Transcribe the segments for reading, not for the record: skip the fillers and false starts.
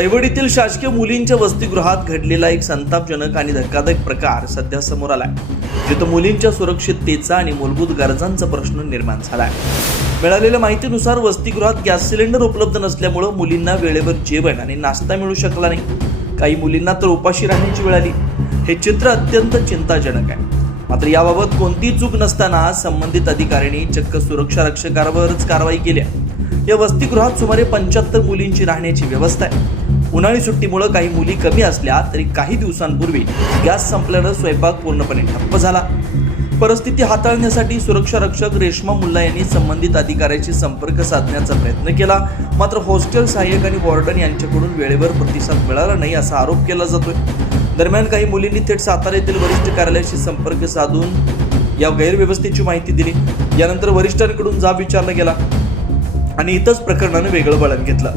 दैवडीतील शासकीय मुलींच्या वसतिगृहात घडलेला एक संतापजनक आणि धक्कादायक प्रकार सध्या समोर आलाय, जिथं मुलींच्या सुरक्षिततेचा आणि मूलभूत गरजांचा प्रश्न निर्माण झालाय। मिळालेल्या माहितीनुसार वसतिगृहात गॅस सिलेंडर उपलब्ध नसल्यामुळे मुलींना वेळेवर जेवण आणि नाश्ता मिळू शकला नाही। काही मुलींना तर उपाशी राहण्याची वेळ आली। हे चित्र अत्यंत चिंताजनक आहे। मात्र याबाबत कोणतीही चूक नसताना संबंधित अधिकाऱ्यांनी चक्क सुरक्षा रक्षकावरच कारवाई केली आहे। या वसतिगृहात सुमारे 75 मुलींची राहण्याची व्यवस्था आहे। उन्हाळी सुट्टीमुळे काही मुली कमी असल्या तरी काही दिवसांपूर्वी गॅस संपल्यानं स्वयंपाक पूर्णपणे ठप्प झाला। परिस्थिती हाताळण्यासाठी सुरक्षा रक्षक रेश्मा मुल्ला यांनी संबंधित अधिकाऱ्यांशी संपर्क साधण्याचा प्रयत्न केला, मात्र हॉस्टेल सहाय्यक आणि वॉर्डन यांच्याकडून वेळेवर प्रतिसाद मिळाला नाही असा आरोप केला जातोय। दरम्यान काही मुलींनी थेट सातारा येथील वरिष्ठ कार्यालयाशी संपर्क साधून या गैरव्यवस्थेची माहिती दिली। यानंतर वरिष्ठांकडून जाब विचारला गेला आणि इथंच प्रकरणाने वेगळं वळण घेतलं।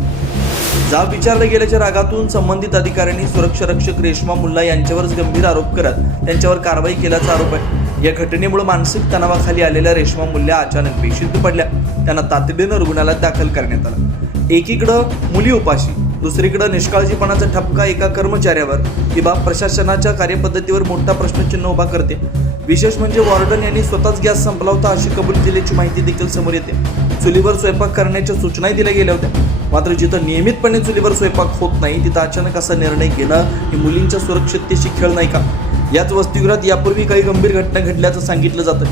जाब विचारला गेल्याच्या रागातून संबंधित अधिकाऱ्यांनी सुरक्षा रक्षक रेश्मा मुल्ला यांच्यावरच गंभीर आरोप करत त्यांच्यावर कारवाई केल्याचा आरोप आहे। या घटनेमुळे मानसिक तणावाखाली आलेल्या रेश्मा मुल्ला अचानक बेशुद्ध पडल्या। त्यांना तातडीनं रुग्णालयात दाखल करण्यात आलं। एकीकडं मुली उपाशी, दुसरीकडे निष्काळजीपणाचा ठपका एका कर्मचाऱ्यावर ही बाब प्रशासनाच्या कार्यपद्धतीवर मोठा प्रश्नचिन्ह उभा करते। विशेष म्हणजे वॉर्डन यांनी स्वतःच गॅस संपला होता अशी कबुली दिल्याची माहिती देखील समोर येते। चुलीवर स्वयंपाक करण्याच्या सूचनाही दिल्या गेल्या होत्या, मात्र जिथं नियमितपणे चुलीवर स्वयंपाक होत नाही तिथं अचानक असा निर्णय घेणं ही मुलींच्या सुरक्षिततेशी खेळ नाही का? याच वसतिगृहात यापूर्वी काही गंभीर घटना घडल्याचं सांगितलं जातं।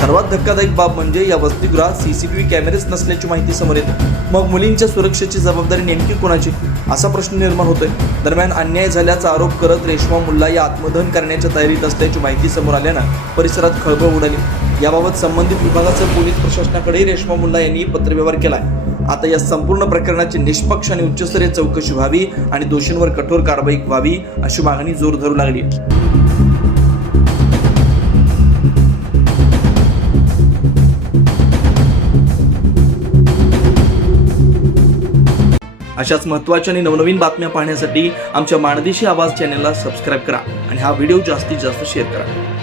सर्वात धक्कादायक बाब म्हणजे या वसतिगृहात CCTV कॅमेरेच नसल्याची माहिती समोर येते। मग मुलींच्या सुरक्षेची जबाबदारी नेमकी कोणाची असा प्रश्न निर्माण होतोय। दरम्यान अन्याय झाल्याचा आरोप करत रेश्मा मुल्ला या आत्मदहन करण्याच्या तयारीत असल्याची माहिती समोर आल्यानं परिसरात खळबळ उडाली। याबाबत संबंधित विभागाचं पोलीस प्रशासनाकडे रेश्मा मुल्ला यांनी पत्रव्यवहार केलाय। आता या संपूर्ण प्रकरणाची निष्पक्ष आणि उच्चस्तरीय चौकशी व्हावी आणि दोषींवर कठोर कारवाई व्हावी अशी मागणी जोर धरू लागली। अशाच महत्त्वाच्या आणि नवनवीन बातम्या पाहण्यासाठी आमच्या माणदेशी आवाज चॅनलला सबस्क्राईब करा आणि हा व्हिडिओ जास्तीत जास्त शेअर करा।